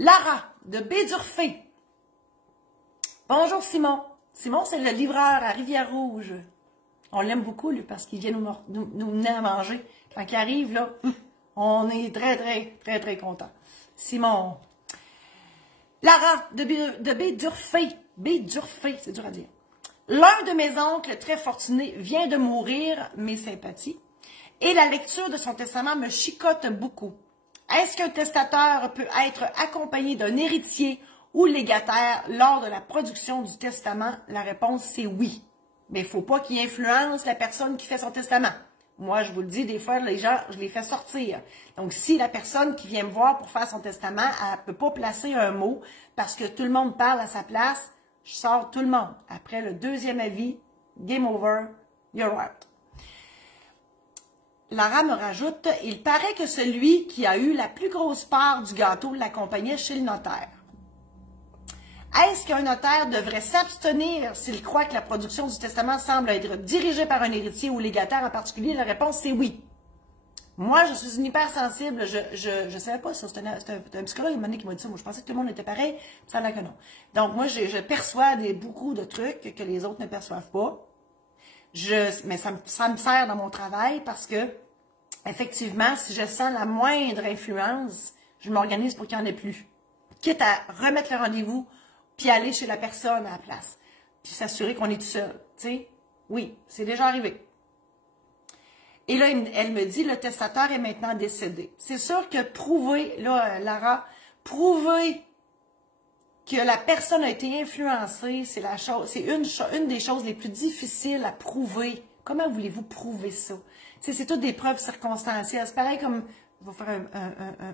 Lara de Bédurfé. Bonjour Simon. Simon, c'est le livreur à Rivière-Rouge. On l'aime beaucoup, lui, parce qu'il vient nous mener à manger. Quand il arrive, là, on est très content. Simon. Lara de Bédurfé. Bédurfé, c'est dur à dire. L'un de mes oncles très fortunés vient de mourir, mes sympathies, et la lecture de son testament me chicote beaucoup. Est-ce qu'un testateur peut être accompagné d'un héritier ou légataire lors de la production du testament? La réponse, c'est oui. Mais il ne faut pas qu'il influence la personne qui fait son testament. Moi, je vous le dis, des fois, les gens, je les fais sortir. Donc, si la personne qui vient me voir pour faire son testament, elle ne peut pas placer un mot parce que tout le monde parle à sa place, je sors tout le monde. Après le deuxième avis, game over, you're out. Lara me rajoute, il paraît que celui qui a eu la plus grosse part du gâteau l'accompagnait chez le notaire. Est-ce qu'un notaire devrait s'abstenir s'il croit que la production du testament semble être dirigée par un héritier ou légataire en particulier? La réponse, c'est oui. Moi, je suis une hypersensible. Je savais pas ça. C'est un psychologue qui m'a dit ça. Moi, je pensais que tout le monde était pareil. Ça n'a que non. Donc, moi, je perçois beaucoup de trucs que les autres ne perçoivent pas. Mais ça me sert dans mon travail parce que, effectivement, si je sens la moindre influence, je m'organise pour qu'il n'y en ait plus. Quitte à remettre le rendez-vous, puis aller chez la personne à la place. Puis s'assurer qu'on est tout seul. Tu sais, oui, c'est déjà arrivé. Et là, elle me dit, le testateur est maintenant décédé. C'est sûr que prouver, là, Lara, prouver que la personne a été influencée, c'est une des choses les plus difficiles à prouver. Comment voulez-vous prouver ça? C'est toutes des preuves circonstancielles. C'est pareil comme, je vais faire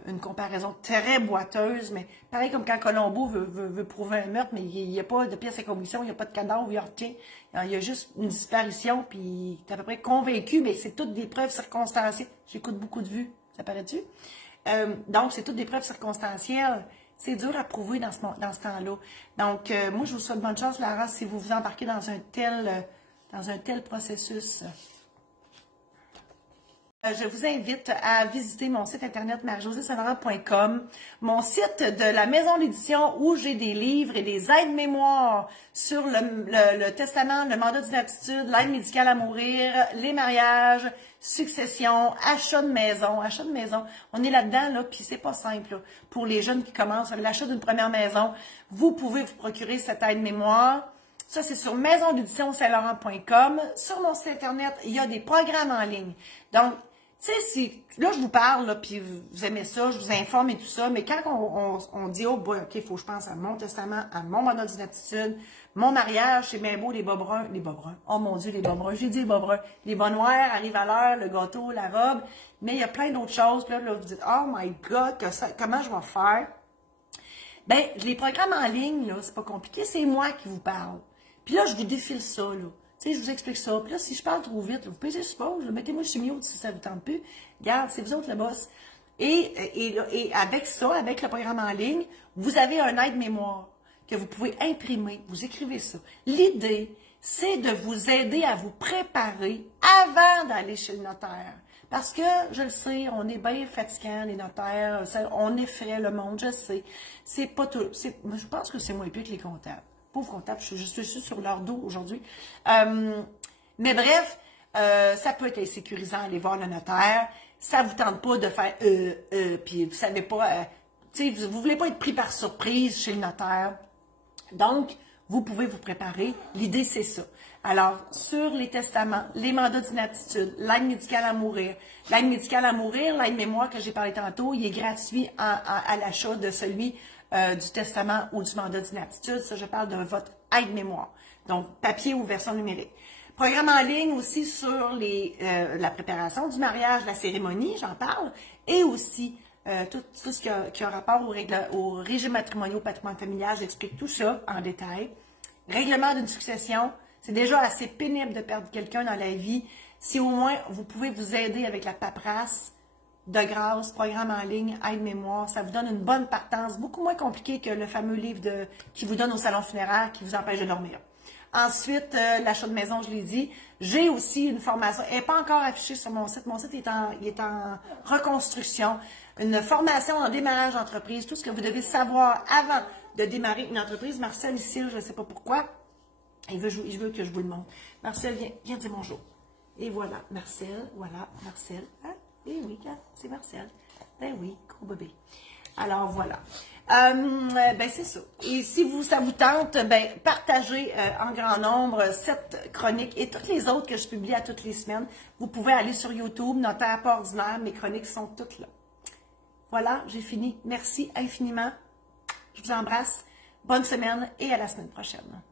une comparaison très boiteuse, mais pareil comme quand Colombo veut prouver un meurtre, mais il n'y a pas de pièce à conviction, il n'y a pas de cadavre, il y a juste une disparition, puis il est à peu près convaincu, mais c'est toutes des preuves circonstancielles. J'écoute beaucoup de vues, ça paraît-tu? Donc, c'est toutes des preuves circonstancielles. C'est dur à prouver dans ce temps-là. Donc, moi, je vous souhaite bonne chance, Lara, si vous vous embarquez dans un tel processus. Je vous invite à visiter mon site internet marie-josée-saint-laurent.com, mon site de la maison d'édition où j'ai des livres et des aides-mémoires sur le testament, le mandat d'inaptitude, l'aide médicale à mourir, les mariages, succession, achat de maison. Achat de maison, on est là-dedans, là, puis c'est pas simple. Là, pour les jeunes qui commencent, l'achat d'une première maison, vous pouvez vous procurer cette aide-mémoire. Ça, c'est sur maisondédition-saint-laurent.com. Sur mon site internet, il y a des programmes en ligne. Donc, tu sais, si là, je vous parle, là, puis vous aimez ça, je vous informe et tout ça, mais quand on dit, oh, boy, OK, il faut que je pense à mon testament, à mon mandat d'inaptitude, mon mariage, c'est bien beau, les bas bruns, oh mon Dieu, les bas bruns, j'ai dit les bas bruns, les bas noirs arrivent à l'heure, le gâteau, la robe, mais il y a plein d'autres choses, puis là, vous dites, oh my God, comment je vais faire? Ben, les programmes en ligne, là, c'est pas compliqué, c'est moi qui vous parle. Puis là, je vous défile ça, là. Tu sais, je vous explique ça. Puis là, si je parle trop vite, là, vous pesez sur pause, mettez-moi sur mute si ça vous tente plus. Regarde, c'est vous autres le boss. Et avec ça, avec le programme en ligne, vous avez un aide-mémoire que vous pouvez imprimer. Vous écrivez ça. L'idée, c'est de vous aider à vous préparer avant d'aller chez le notaire. Parce que, je le sais, on est bien fatigant, les notaires, on effraie le monde, je sais. C'est pas tout. Je pense que c'est moins pire que les comptables. Pauvre comptable, je suis sur leur dos aujourd'hui. Mais bref, ça peut être insécurisant aller voir le notaire. Ça ne vous tente pas de faire puis vous savez pas, vous voulez pas être pris par surprise chez le notaire. Donc, vous pouvez vous préparer. L'idée, c'est ça. Alors, sur les testaments, les mandats d'inaptitude, l'aide médicale à mourir. L'aide médicale à mourir, l'aide-mémoire que j'ai parlé tantôt, il est gratuit à l'achat de celui du testament ou du mandat d'inaptitude. Ça, je parle de votre aide-mémoire. Donc, papier ou version numérique. Programme en ligne aussi sur la préparation du mariage, la cérémonie, j'en parle, et aussi tout ce qui a rapport au régime matrimonial, au patrimoine familial. J'explique tout ça en détail. Règlement d'une succession. C'est déjà assez pénible de perdre quelqu'un dans la vie. Si au moins vous pouvez vous aider avec la paperasse, de grâce, programme en ligne, aide-mémoire, ça vous donne une bonne partance, beaucoup moins compliqué que le fameux livre qui vous donne au salon funéraire qui vous empêche de dormir. Ensuite, l'achat de maison, je l'ai dit. J'ai aussi une formation, elle n'est pas encore affichée sur mon site. Mon site est en reconstruction. Une formation en démarrage d'entreprise, tout ce que vous devez savoir avant de démarrer une entreprise. Marcel ici, je ne sais pas pourquoi, il veut que je vous le montre. Marcel, viens dire bonjour. Et voilà, Marcel, voilà, Marcel. Ah, eh oui, c'est Marcel. Ben oui, gros bébé. Alors, voilà. Ben, c'est ça. Et si ça vous tente, ben, partagez en grand nombre cette chronique et toutes les autres que je publie à toutes les semaines. Vous pouvez aller sur YouTube, Notaire pas ordinaire, mes chroniques sont toutes là. Voilà, j'ai fini. Merci infiniment. Je vous embrasse. Bonne semaine et à la semaine prochaine.